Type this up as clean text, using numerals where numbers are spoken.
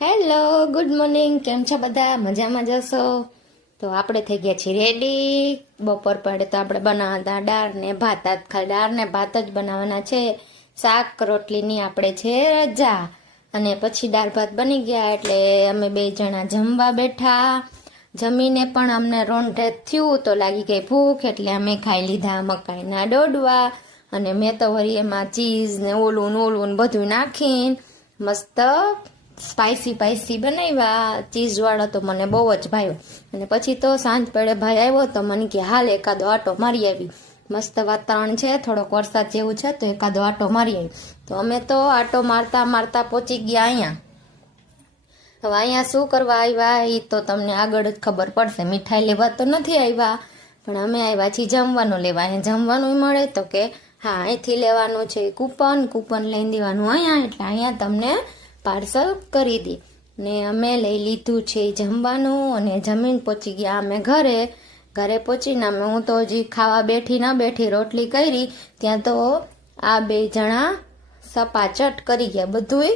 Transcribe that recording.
Hello, good morning. કેમ છો બધા? મજામાં જશો? તો આપણે થઈ ગયા છીએ રેડી. બપોર પડે તો આપણે બનાવતા દાળ ને ભાત. આજ ખાલી દાળ ને ભાત જ બનાવવાના છે. શાક રોટલીની આપણે છે રજા. અને પછી દાળ ભાત બની ગયા એટલે અમે બે જણા જમવા બેઠા. જમીને પણ અમને રોંઢે થયું તો લાગી ગઈ ભૂખ એટલે અમે ખાઈ લીધા મકાઈના ડોડવા. અને મેં તો વળી એમાં ચીઝ ને ઓલું ને બધું નાખીને મસ્ત સ્પાઈસી બનાવ્યા. ચીઝવાળો તો મને બહુ જ ભાવ્યો. અને પછી તો સાંજ પડે ભાઈ આવ્યો તો મને કે હાલ એકાદો આટો મારી આવી. મસ્ત વાતાવરણ છે, થોડોક વરસાદ જેવું છે તો એકાદો આટો મારી આવી. તો અમે તો આટો મારતા મારતા પહોંચી ગયા અહીંયા. હવે અહીંયા શું કરવા આવ્યા એ તો તમને આગળ જ ખબર પડશે. મીઠાઈ લેવા તો નથી આવ્યા, પણ અમે આવ્યા છીએ જમવાનું લેવા. અહીંયા જમવાનું મળે તો કે હા અહીંથી લેવાનું છે કૂપન લઈને દેવાનું અહીંયા, એટલે અહીંયા તમને પાર્સલ કરી દી. ને અમે લઈ લીધું છે જમવાનું અને જમીન પહોંચી ગયા અમે ઘરે પહોંચીને અમે હું તો હજી ખાવા બેઠી રોટલી કરી ત્યાં તો આ બે જણા સપાચટ કરી ગયા બધુંય